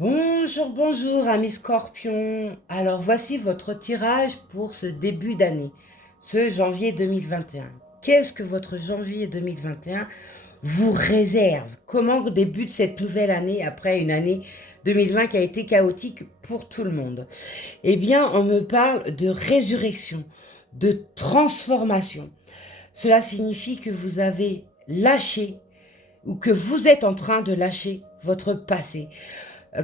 Bonjour, bonjour, amis scorpions. Alors voici votre tirage pour ce début d'année, ce janvier 2021. Qu'est-ce que votre janvier 2021 vous réserve? Comment débute cette nouvelle année après une année 2020 qui a été chaotique pour tout le monde? Eh bien, on me parle de résurrection, de transformation. Cela signifie que vous avez lâché ou que vous êtes en train de lâcher votre passé,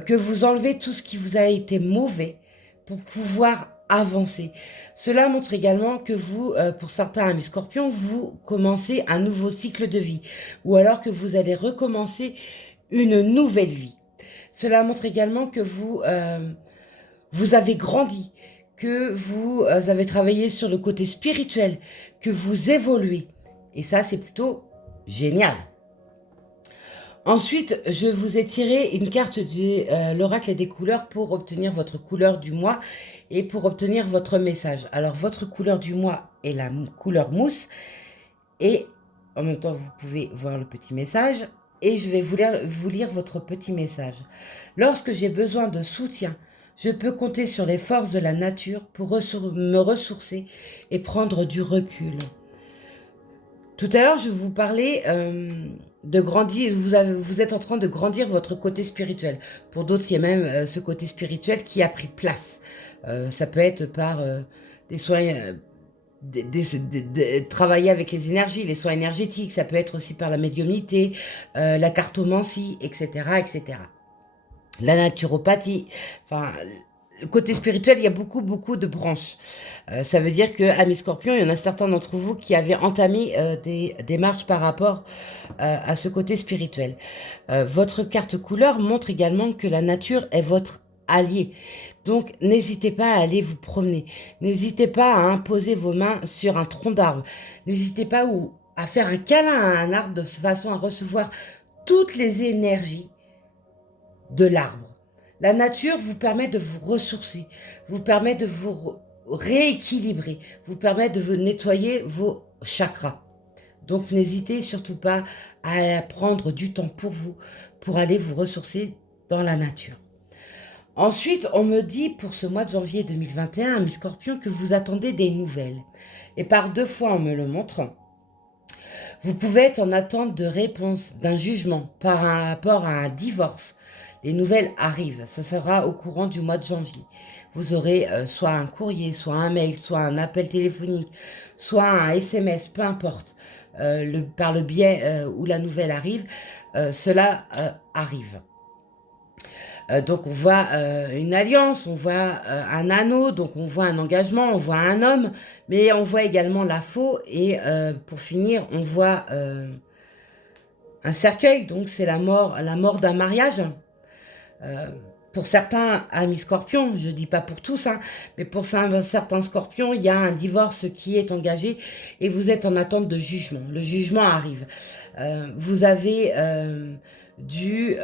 que vous enlevez tout ce qui vous a été mauvais pour pouvoir avancer. Cela montre également que vous, pour certains amis scorpions, vous commencez un nouveau cycle de vie ou alors que vous allez recommencer une nouvelle vie. Cela montre également que vous avez grandi, que vous avez travaillé sur le côté spirituel, que vous évoluez. Et ça, c'est plutôt génial. Ensuite, je vous ai tiré une carte de l'oracle des couleurs pour obtenir votre couleur du mois et pour obtenir votre message. Alors, votre couleur du mois est la couleur mousse et en même temps, vous pouvez voir le petit message et je vais vous lire votre petit message. Lorsque j'ai besoin de soutien, je peux compter sur les forces de la nature pour me ressourcer et prendre du recul. Tout à l'heure, je vous parlais de grandir. Vous êtes en train de grandir votre côté spirituel. Pour d'autres, il y a même ce côté spirituel qui a pris place. Ça peut être par des soins, travailler avec les énergies, les soins énergétiques. Ça peut être aussi par la médiumnité, la cartomancie, etc., etc. La naturopathie. Enfin, le côté spirituel, il y a beaucoup, beaucoup de branches. Ça veut dire que, amis scorpions, il y en a certains d'entre vous qui avaient entamé des démarches par rapport à ce côté spirituel. Votre carte couleur montre également que la nature est votre allié. Donc, n'hésitez pas à aller vous promener. N'hésitez pas à imposer vos mains sur un tronc d'arbre. N'hésitez pas à faire un câlin à un arbre de façon à recevoir toutes les énergies de l'arbre. La nature vous permet de vous ressourcer, vous permet de vous rééquilibrer, vous permet de vous nettoyer vos chakras. Donc n'hésitez surtout pas à prendre du temps pour vous, pour aller vous ressourcer dans la nature. Ensuite, on me dit pour ce mois de janvier 2021, mes scorpions, que vous attendez des nouvelles. Et par deux fois, on me le montre. Vous pouvez être en attente de réponse, d'un jugement par rapport à un divorce. Les nouvelles arrivent. Ce sera au courant du mois de janvier. Vous aurez soit un courrier, soit un mail, soit un appel téléphonique, soit un SMS, peu importe, par le biais où la nouvelle arrive, cela arrive. Donc on voit une alliance, on voit un anneau, donc on voit un engagement, on voit un homme, mais on voit également la faux et pour finir, on voit un cercueil, donc c'est la mort d'un mariage. Euh, pour certains amis scorpions, je ne dis pas pour tous, hein, mais pour certains scorpions, il y a un divorce qui est engagé et vous êtes en attente de jugement. Le jugement arrive. Vous avez dû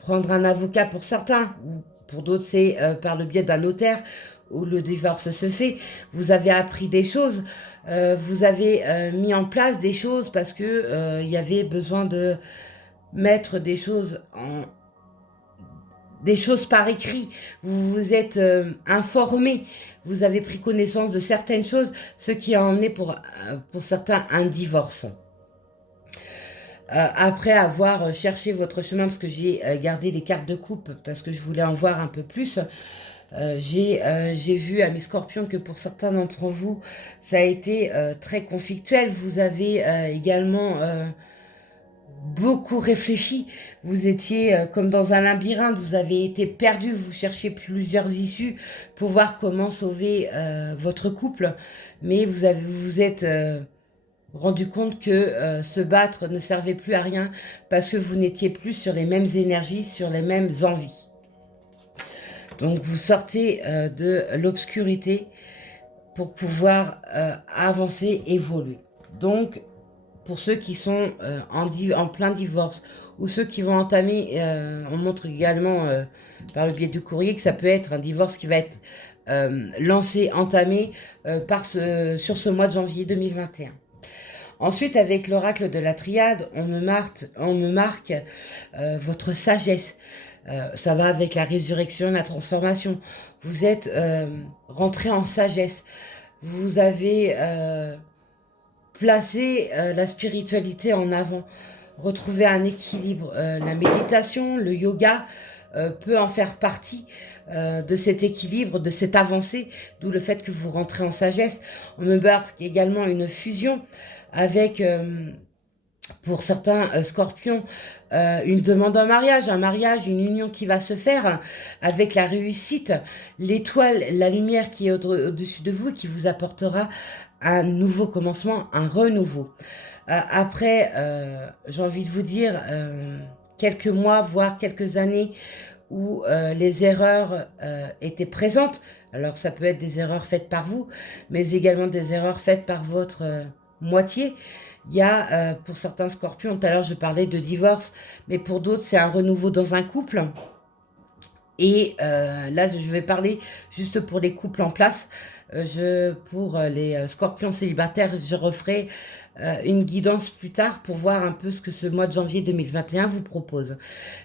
prendre un avocat pour certains, ou pour d'autres c'est par le biais d'un notaire où le divorce se fait. Vous avez appris des choses, vous avez mis en place des choses parce que il y avait besoin de mettre des choses par écrit, vous vous êtes informé, vous avez pris connaissance de certaines choses, ce qui a emmené pour certains un divorce. Après avoir cherché votre chemin, parce que j'ai gardé les cartes de coupe, parce que je voulais en voir un peu plus, j'ai vu à mes scorpions que pour certains d'entre vous, ça a été très conflictuel. Vous avez également beaucoup réfléchi. Vous étiez comme dans un labyrinthe, vous avez été perdu, vous cherchiez plusieurs issues pour voir comment sauver votre couple, mais vous êtes rendu compte que se battre ne servait plus à rien parce que vous n'étiez plus sur les mêmes énergies, sur les mêmes envies. Donc vous sortez de l'obscurité pour pouvoir avancer, évoluer. Donc pour ceux qui sont en plein divorce ou ceux qui vont entamer, on montre également par le biais du courrier que ça peut être un divorce qui va être lancé, entamé sur ce mois de janvier 2021. Ensuite, avec l'oracle de la triade, on me marque votre sagesse. Ça va avec la résurrection, la transformation. Vous êtes rentré en sagesse. Vous avez placé la spiritualité en avant. Retrouver un équilibre. La méditation, le yoga peut en faire partie de cet équilibre, de cette avancée, d'où le fait que vous rentrez en sagesse. On me marque également une fusion avec, pour certains scorpions, une demande en mariage, un mariage, une union qui va se faire avec la réussite, l'étoile, la lumière qui est au-dessus de vous et qui vous apportera un nouveau commencement, un renouveau. Après, j'ai envie de vous dire, quelques mois, voire quelques années où les erreurs étaient présentes. Alors ça peut être des erreurs faites par vous, mais également des erreurs faites par votre moitié. Il y a, pour certains scorpions, tout à l'heure je parlais de divorce, mais pour d'autres c'est un renouveau dans un couple. Et là je vais parler juste pour les couples en place. Pour les scorpions célibataires, je referai une guidance plus tard pour voir un peu ce que ce mois de janvier 2021 vous propose.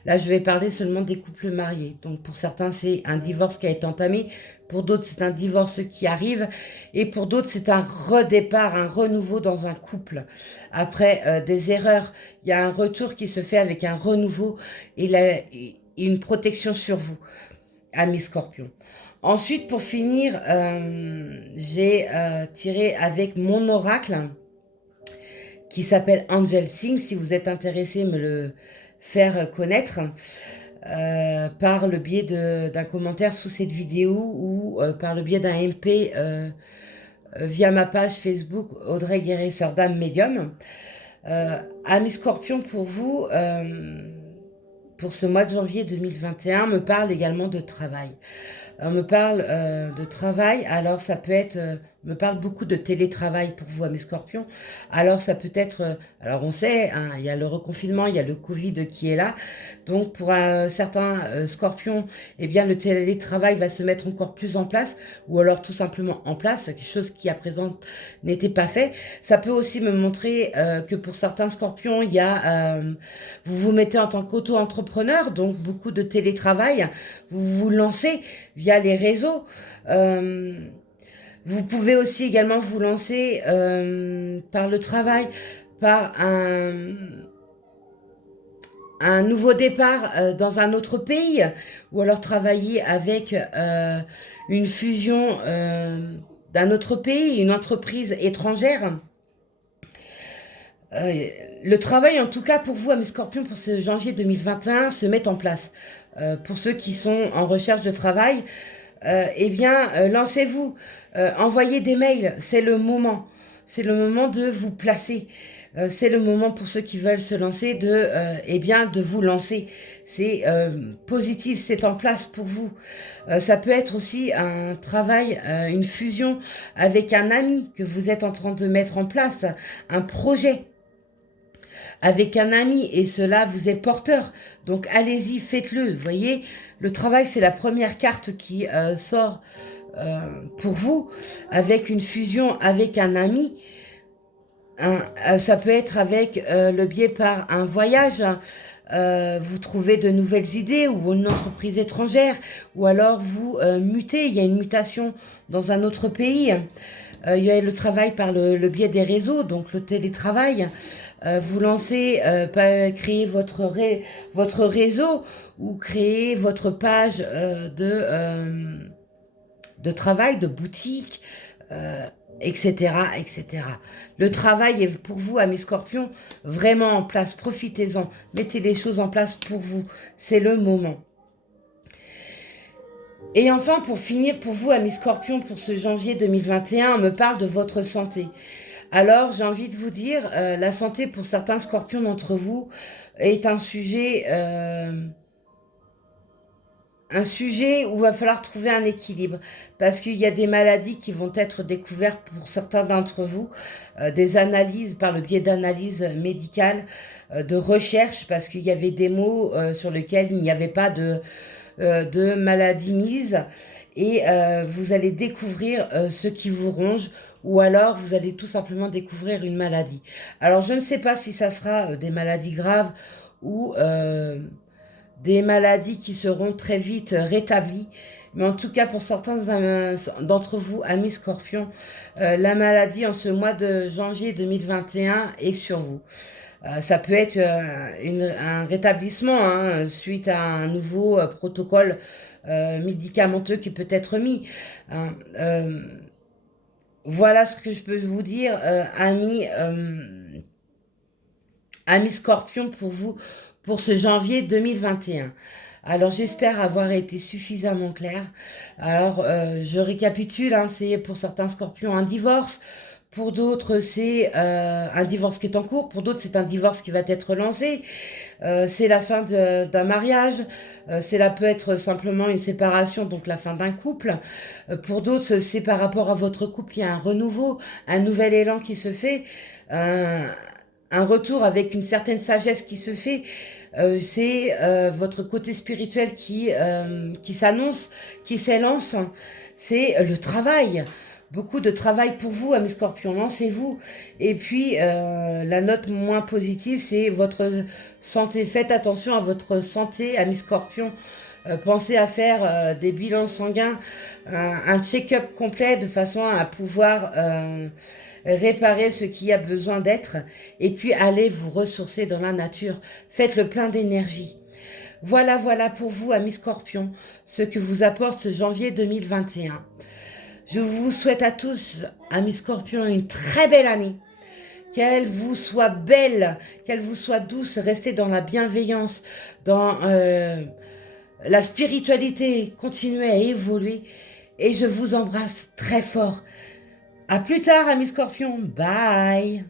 Là, je vais parler seulement des couples mariés. Donc, pour certains, c'est un divorce qui a été entamé. Pour d'autres, c'est un divorce qui arrive. Et pour d'autres, c'est un redépart, un renouveau dans un couple. Après des erreurs, il y a un retour qui se fait avec un renouveau et une protection sur vous, amis scorpions. Ensuite, pour finir, j'ai tiré avec mon oracle qui s'appelle Angel Sing. Si vous êtes intéressé, me le faire connaître par le biais d'un commentaire sous cette vidéo ou par le biais d'un MP via ma page Facebook Audrey Guérisseur d'âme médium. Amis Scorpion, pour vous, pour ce mois de janvier 2021, me parle également de travail. On me parle de travail, alors ça peut être, me parle beaucoup de télétravail pour vous, mes scorpions. Alors ça peut être, alors on sait, hein, il y a le reconfinement, il y a le Covid qui est là. Donc pour certains scorpions, eh bien le télétravail va se mettre encore plus en place, ou alors tout simplement en place, quelque chose qui à présent n'était pas fait. Ça peut aussi me montrer que pour certains scorpions, il y a, vous vous mettez en tant qu'auto-entrepreneur, donc beaucoup de télétravail, vous vous lancez via les réseaux. Vous pouvez aussi également vous lancer par le travail, par un nouveau départ dans un autre pays, ou alors travailler avec une fusion d'un autre pays, une entreprise étrangère. Le travail, en tout cas pour vous, mes scorpions, pour ce janvier 2021, se met en place. Pour ceux qui sont en recherche de travail, eh bien, lancez-vous, envoyez des mails, c'est le moment. C'est le moment de vous placer. C'est le moment pour ceux qui veulent se lancer eh bien, de vous lancer. C'est positif, c'est en place pour vous. Ça peut être aussi un travail, une fusion avec un ami que vous êtes en train de mettre en place, un projet avec un ami, et cela vous est porteur. Donc allez-y, faites-le. Vous voyez, le travail, c'est la première carte qui sort pour vous, avec une fusion avec un ami. Ça peut être avec le biais par un voyage. Vous trouvez de nouvelles idées ou une entreprise étrangère, ou alors vous mutez, il y a une mutation dans un autre pays. Il y a le travail par le biais des réseaux, donc le télétravail. Vous lancez, créer votre réseau ou créer votre page de travail, de boutique, etc., etc. Le travail est pour vous, amis scorpions, vraiment en place. Profitez-en. Mettez les choses en place pour vous. C'est le moment. Et enfin, pour finir, pour vous, amis scorpions, pour ce janvier 2021, on me parle de votre santé. Alors, j'ai envie de vous dire, la santé pour certains scorpions d'entre vous est un sujet où il va falloir trouver un équilibre. Parce qu'il y a des maladies qui vont être découvertes pour certains d'entre vous, des analyses, par le biais d'analyses médicales, de recherche, parce qu'il y avait des mots sur lesquels il n'y avait pas de maladie mise. Et vous allez découvrir ce qui vous ronge ou alors vous allez tout simplement découvrir une maladie. Alors je ne sais pas si ça sera des maladies graves ou des maladies qui seront très vite rétablies. Mais en tout cas, pour certains d'entre vous, amis scorpions, la maladie en ce mois de janvier 2021 est sur vous. Ça peut être un rétablissement hein, suite à un nouveau protocole médicamenteux qui peut être mis. Hein. Voilà ce que je peux vous dire, amis scorpions, pour vous, pour ce janvier 2021. Alors j'espère avoir été suffisamment claire. Alors je récapitule, hein, c'est pour certains scorpions un divorce, pour d'autres c'est un divorce qui est en cours, pour d'autres c'est un divorce qui va être lancé, c'est la fin d'un mariage, cela peut être simplement une séparation, donc la fin d'un couple. Pour d'autres c'est par rapport à votre couple, il y a un renouveau, un nouvel élan qui se fait, un retour avec une certaine sagesse qui se fait. C'est votre côté spirituel qui s'annonce, qui s'élance. C'est le travail. Beaucoup de travail pour vous, amis scorpions, lancez-vous. Et puis, la note moins positive, c'est votre santé. Faites attention à votre santé, amis scorpions. Pensez à faire des bilans sanguins, un check-up complet de façon à pouvoir réparer ce qui a besoin d'être et puis allez vous ressourcer dans la nature. Faites le plein d'énergie. Voilà, voilà pour vous, amis scorpions, ce que vous apporte ce janvier 2021. Je vous souhaite à tous, amis scorpions, une très belle année. Qu'elle vous soit belle, qu'elle vous soit douce. Restez dans la bienveillance, dans la spiritualité. Continuez à évoluer. Et je vous embrasse très fort. À plus tard, amis scorpions. Bye.